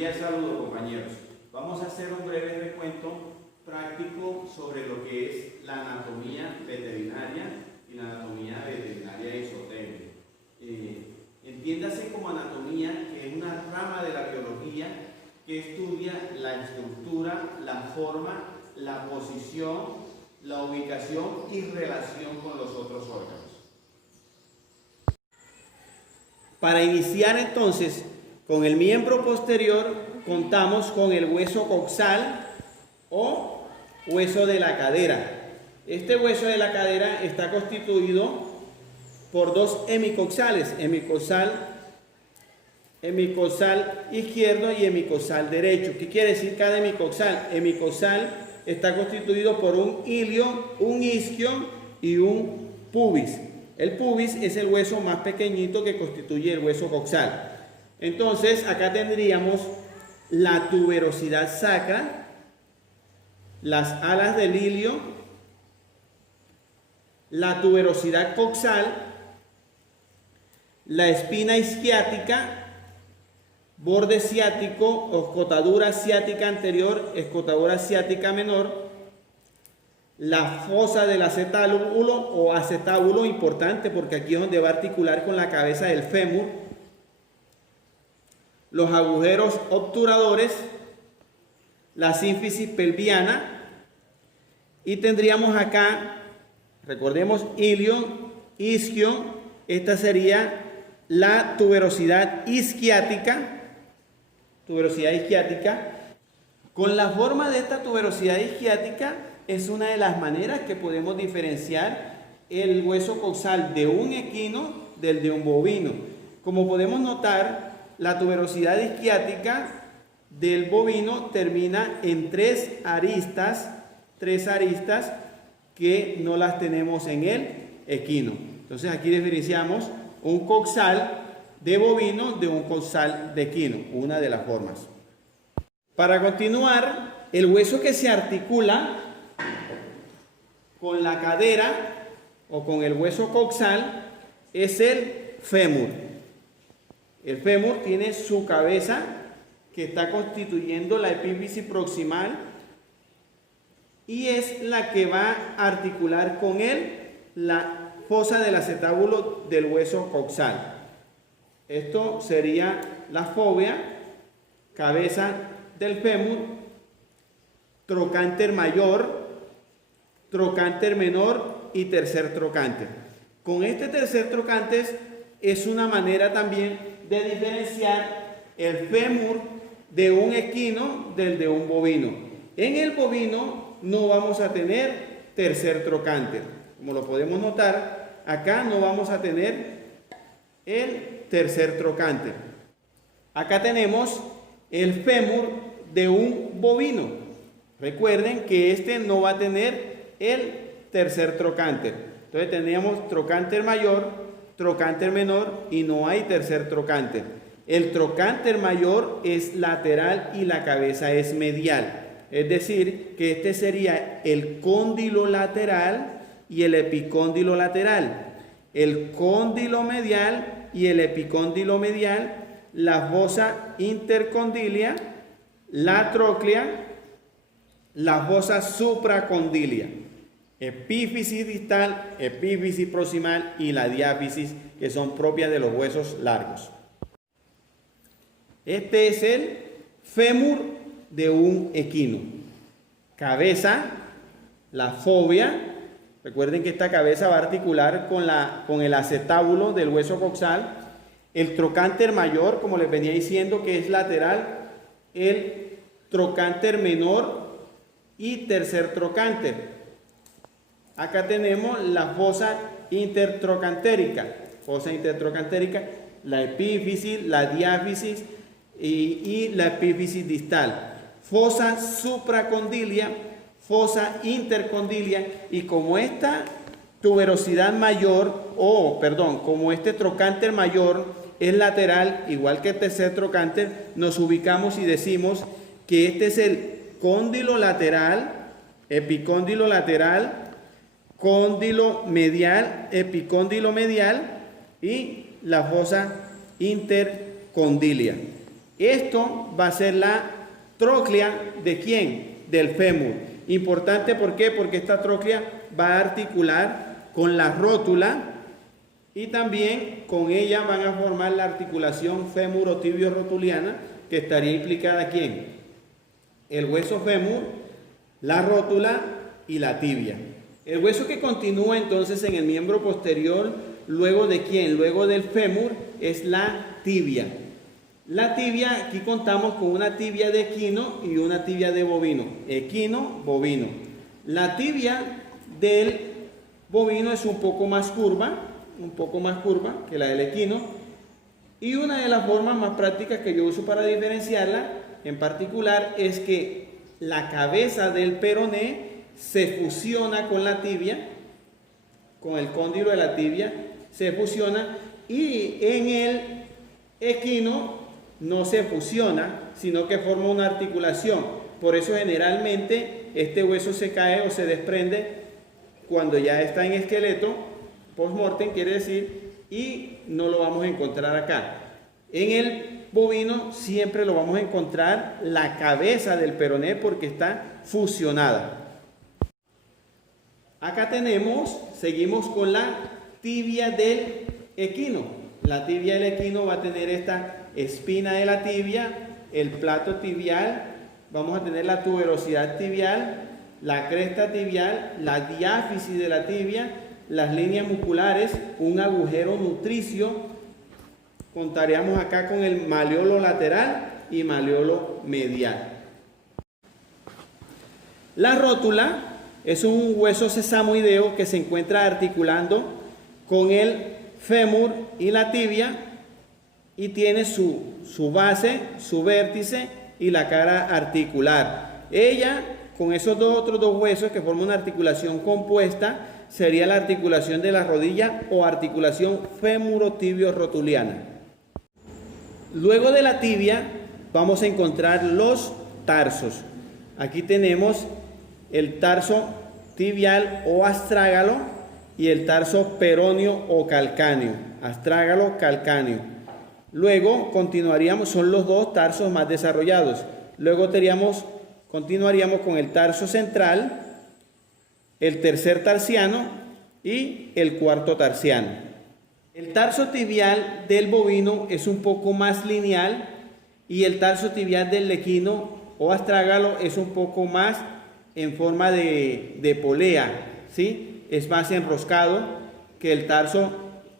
Cordial saludo, compañeros. Vamos a hacer un breve recuento práctico sobre lo que es la anatomía veterinaria y la anatomía veterinaria isotérmica. Entiéndase como anatomía, que es una rama de la biología que estudia la estructura, la forma, la posición, la ubicación y relación con los otros órganos. Para iniciar entonces con el miembro posterior, contamos con el hueso coxal o hueso de la cadera. Este hueso de la cadera está constituido por dos hemicoxales, hemicoxal izquierdo y hemicoxal derecho. ¿Qué quiere decir cada hemicoxal? Hemicoxal está constituido por un ilio, un isquio y un pubis. El pubis es el hueso más pequeñito que constituye el hueso coxal. Entonces, acá tendríamos la tuberosidad sacra, las alas del ilio, la tuberosidad coxal, la espina isquiática, borde ciático, escotadura ciática anterior, escotadura ciática menor, la fosa del acetábulo o acetábulo, importante porque aquí es donde va a articular con la cabeza del fémur, los agujeros obturadores, la sínfisis pelviana, y tendríamos acá, recordemos, ilio, isquio, esta sería la tuberosidad isquiática. Con la forma de esta tuberosidad isquiática es una de las maneras que podemos diferenciar el hueso coxal de un equino del de un bovino. Como podemos notar, la tuberosidad isquiática del bovino termina en tres aristas que no las tenemos en el equino. Entonces aquí diferenciamos un coxal de bovino de un coxal de equino, una de las formas. Para continuar, el hueso que se articula con la cadera o con el hueso coxal es el fémur. El fémur tiene su cabeza que está constituyendo la epífisis proximal y es la que va a articular con él la fosa del acetábulo del hueso coxal. Esto sería la fóvea, cabeza del fémur, trocánter mayor, trocánter menor y tercer trocánter. Con este tercer trocánter es una manera también de diferenciar el fémur de un equino del de un bovino. En el bovino no vamos a tener tercer trocánter. Como lo podemos notar, acá no vamos a tener el tercer trocánter. Acá tenemos el fémur de un bovino. Recuerden que este no va a tener el tercer trocánter. Entonces tenemos trocánter mayor, trocánter menor y no hay tercer trocánter. El trocánter mayor es lateral y la cabeza es medial. Es decir, que este sería el cóndilo lateral y el epicóndilo lateral. El cóndilo medial y el epicóndilo medial, la fosa intercondilia, la tróclea, la fosa supracondilia, epífisis distal, epífisis proximal y la diáfisis, que son propias de los huesos largos. Este es el fémur de un equino. Cabeza, la fóvea. Recuerden que esta cabeza va a articular con el acetábulo del hueso coxal. El trocánter mayor, como les venía diciendo, que es lateral. El trocánter menor y tercer trocánter. Acá tenemos la fosa intertrocantérica. La epífisis, la diáfisis y la epífisis distal. Fosa supracondilia, fosa intercondilia, y como esta tuberosidad mayor, como este trocánter mayor es lateral, igual que el tercer trocánter, nos ubicamos y decimos que este es el cóndilo lateral, epicóndilo lateral, cóndilo medial, epicóndilo medial y la fosa intercondilia. Esto va a ser la tróclea ¿de quién? Del fémur. Importante, ¿por qué? Porque esta tróclea va a articular con la rótula y también con ella van a formar la articulación fémuro-tibio-rotuliana, que estaría implicada ¿quién? El hueso fémur, la rótula y la tibia. El hueso que continúa entonces en el miembro posterior, luego de quién, luego del fémur, es la tibia. La tibia, aquí contamos con una tibia de equino y una tibia de bovino. Equino, bovino. La tibia del bovino es un poco más curva que la del equino. Y una de las formas más prácticas que yo uso para diferenciarla, en particular, es que la cabeza del peroné se fusiona con la tibia, con el cóndilo de la tibia, se fusiona, y en el equino no se fusiona, sino que forma una articulación. Por eso generalmente este hueso se cae o se desprende cuando ya está en esqueleto, post-mortem quiere decir, y no lo vamos a encontrar acá. En el bovino siempre lo vamos a encontrar la cabeza del peroné porque está fusionada. Acá seguimos con la tibia del equino. La tibia del equino va a tener esta espina de la tibia, el plato tibial, vamos a tener la tuberosidad tibial, la cresta tibial, la diáfisis de la tibia, las líneas musculares, un agujero nutricio. Contaríamos acá con el maleolo lateral y maleolo medial. La rótula es un hueso sesamoideo que se encuentra articulando con el fémur y la tibia y tiene su base, su vértice y la cara articular. Ella, con esos otros dos huesos que forman una articulación compuesta, sería la articulación de la rodilla o articulación fémuro-tibio-rotuliana. Luego de la tibia vamos a encontrar los tarsos. Aquí tenemos el tarso tibial o astrágalo y el tarso peroneo o calcáneo. Astrágalo, calcáneo. Luego continuaríamos, son los dos tarsos más desarrollados. Luego continuaríamos con el tarso central, el tercer tarsiano y el cuarto tarsiano. El tarso tibial del bovino es un poco más lineal y el tarso tibial del equino o astrágalo es un poco más en forma de polea, ¿sí? Es más enroscado que el tarso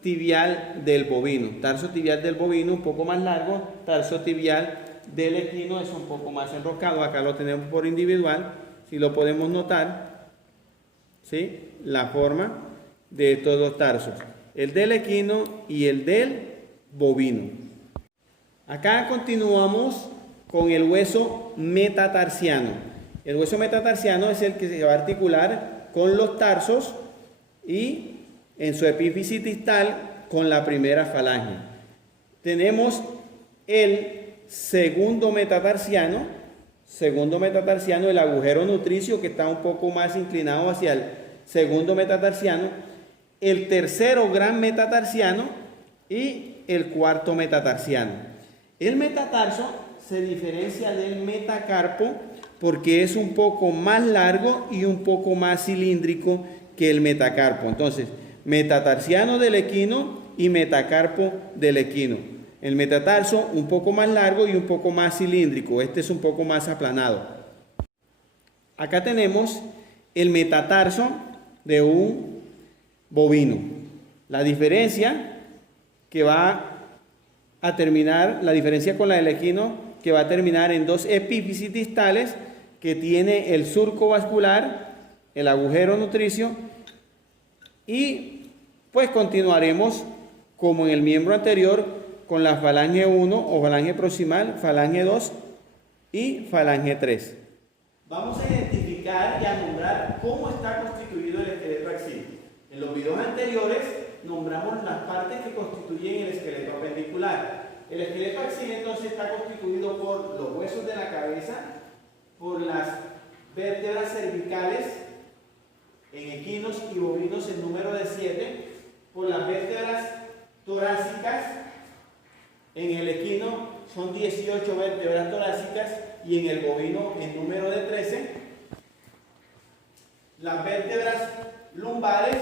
tibial del bovino. Tarso tibial del bovino un poco más largo, tarso tibial del equino es un poco más enroscado. Acá lo tenemos por individual, si lo podemos notar, ¿sí? La forma de estos dos tarsos, el del equino y el del bovino. Acá continuamos con el hueso metatarsiano. El hueso metatarsiano es el que se va a articular con los tarsos y en su epífisis distal con la primera falange. Tenemos el segundo metatarsiano, el agujero nutricio que está un poco más inclinado hacia el segundo metatarsiano, el tercero gran metatarsiano y el cuarto metatarsiano. El metatarso se diferencia del metacarpo porque es un poco más largo y un poco más cilíndrico que el metacarpo. Entonces, metatarsiano del equino y metacarpo del equino. El metatarso un poco más largo y un poco más cilíndrico. Este es un poco más aplanado. Acá tenemos el metatarso de un bovino. La diferencia que va a terminar, la diferencia con la del equino, que va a terminar en dos epífisis distales que tiene el surco vascular, el agujero nutricio, y pues continuaremos como en el miembro anterior con la falange 1 o falange proximal, falange 2 y falange 3. Vamos a identificar y a nombrar cómo está constituido el esqueleto axil. En los videos anteriores nombramos las partes que constituyen el esqueleto apendicular. El esqueleto axil entonces está constituido por los huesos de la cabeza, por las vértebras cervicales en equinos y bovinos en número de 7, por las vértebras torácicas en el equino son 18 vértebras torácicas y en el bovino el número de 13. Las vértebras lumbares,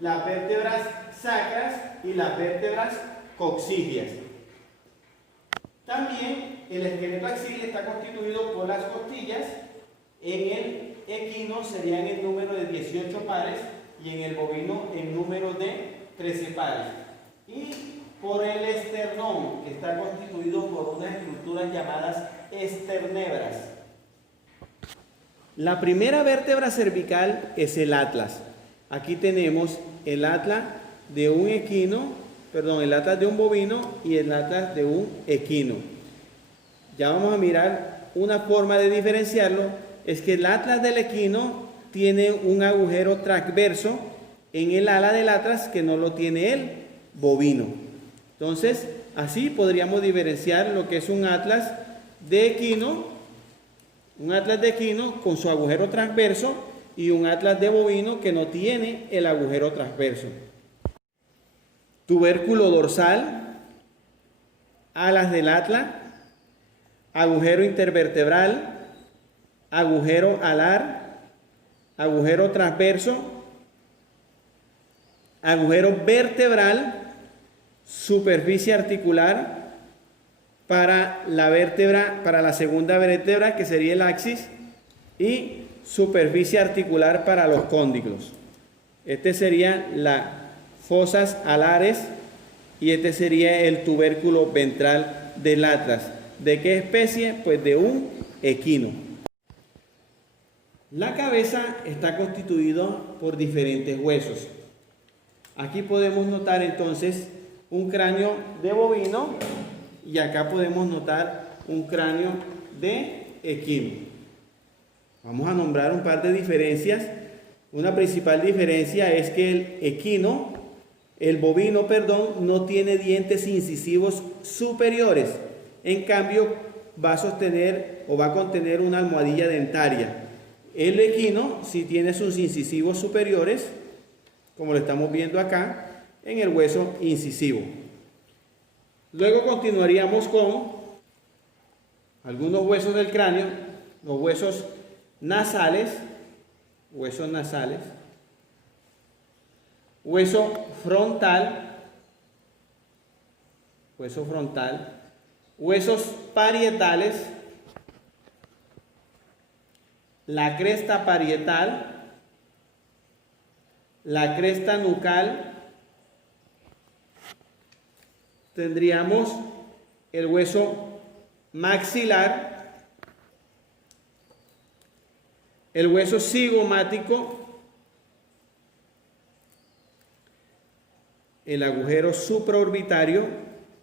las vértebras sacras y las vértebras coccygeas. También el esqueleto axil está constituido por las costillas. En el equino serían el número de 18 pares y en el bovino el número de 13 pares. Y por el esternón, que está constituido por unas estructuras llamadas esternebras. La primera vértebra cervical es el atlas. Aquí tenemos el atlas de un equino, el atlas de un bovino y el atlas de un equino. Ya vamos a mirar una forma de diferenciarlo, es que el atlas del equino tiene un agujero transverso en el ala del atlas que no lo tiene el bovino. Entonces, así podríamos diferenciar lo que es un atlas de equino con su agujero transverso y un atlas de bovino que no tiene el agujero transverso. Tubérculo dorsal, alas del atlas, agujero intervertebral, agujero alar, agujero transverso, agujero vertebral, superficie articular para la segunda vértebra que sería el axis y superficie articular para los cóndilos. Este sería las fosas alares y este sería el tubérculo ventral del atlas. ¿De qué especie? Pues de un equino. La cabeza está constituida por diferentes huesos. Aquí podemos notar entonces un cráneo de bovino y acá podemos notar un cráneo de equino. Vamos a nombrar un par de diferencias. Una principal diferencia es que el bovino, no tiene dientes incisivos superiores. En cambio, va a sostener o va a contener una almohadilla dentaria. El equino sí tiene sus incisivos superiores, como lo estamos viendo acá, en el hueso incisivo. Luego continuaríamos con algunos huesos del cráneo, los huesos nasales, hueso frontal, huesos parietales, la cresta parietal, la cresta nucal, tendríamos el hueso maxilar, el hueso cigomático, el agujero supraorbitario,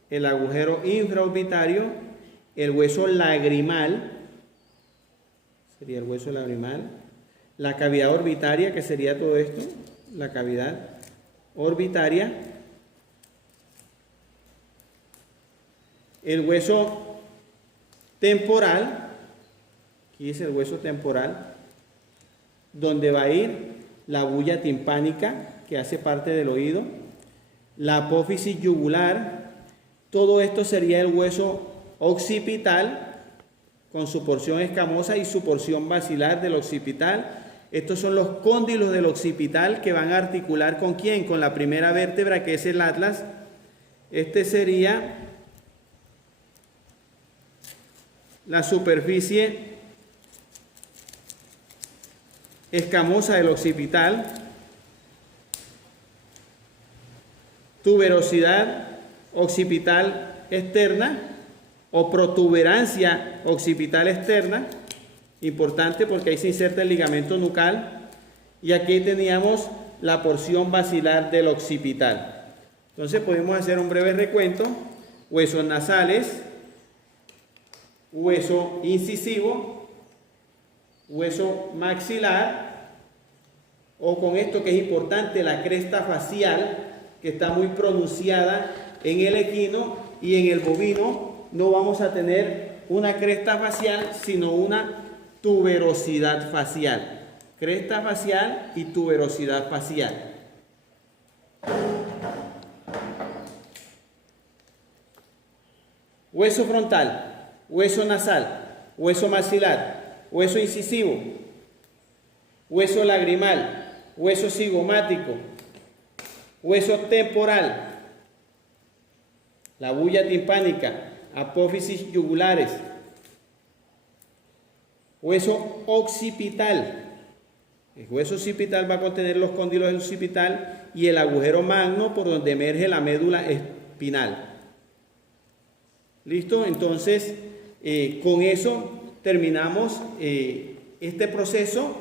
el agujero infraorbitario, el hueso lagrimal, sería el hueso lagrimal, la cavidad orbitaria, que sería todo esto, la cavidad orbitaria, el hueso temporal, aquí es el hueso temporal, donde va a ir la bulla timpánica, que hace parte del oído, la apófisis yugular. Todo esto sería el hueso occipital, con su porción escamosa y su porción basilar del occipital. Estos son los cóndilos del occipital que van a articular ¿con quién? Con la primera vértebra, que es el atlas. Este sería la superficie escamosa del occipital, tuberosidad occipital externa o protuberancia occipital externa, importante porque ahí se inserta el ligamento nucal, y aquí teníamos la porción basilar del occipital. Entonces podemos hacer un breve recuento: huesos nasales, hueso incisivo, hueso maxilar, o con esto que es importante, la cresta facial, que está muy pronunciada en el equino, y en el bovino no vamos a tener una cresta facial, sino una tuberosidad facial. Cresta facial y tuberosidad facial. hueso frontal, hueso nasal, hueso maxilar, hueso incisivo, hueso lagrimal, hueso cigomático, hueso temporal, la bulla timpánica, apófisis yugulares, hueso occipital. El hueso occipital va a contener los cóndilos del occipital y el agujero magno por donde emerge la médula espinal. ¿Listo? Entonces, con eso terminamos este proceso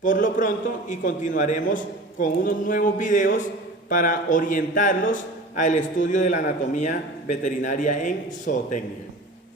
por lo pronto y continuaremos con unos nuevos videos para orientarlos al estudio de la anatomía veterinaria en zootecnia.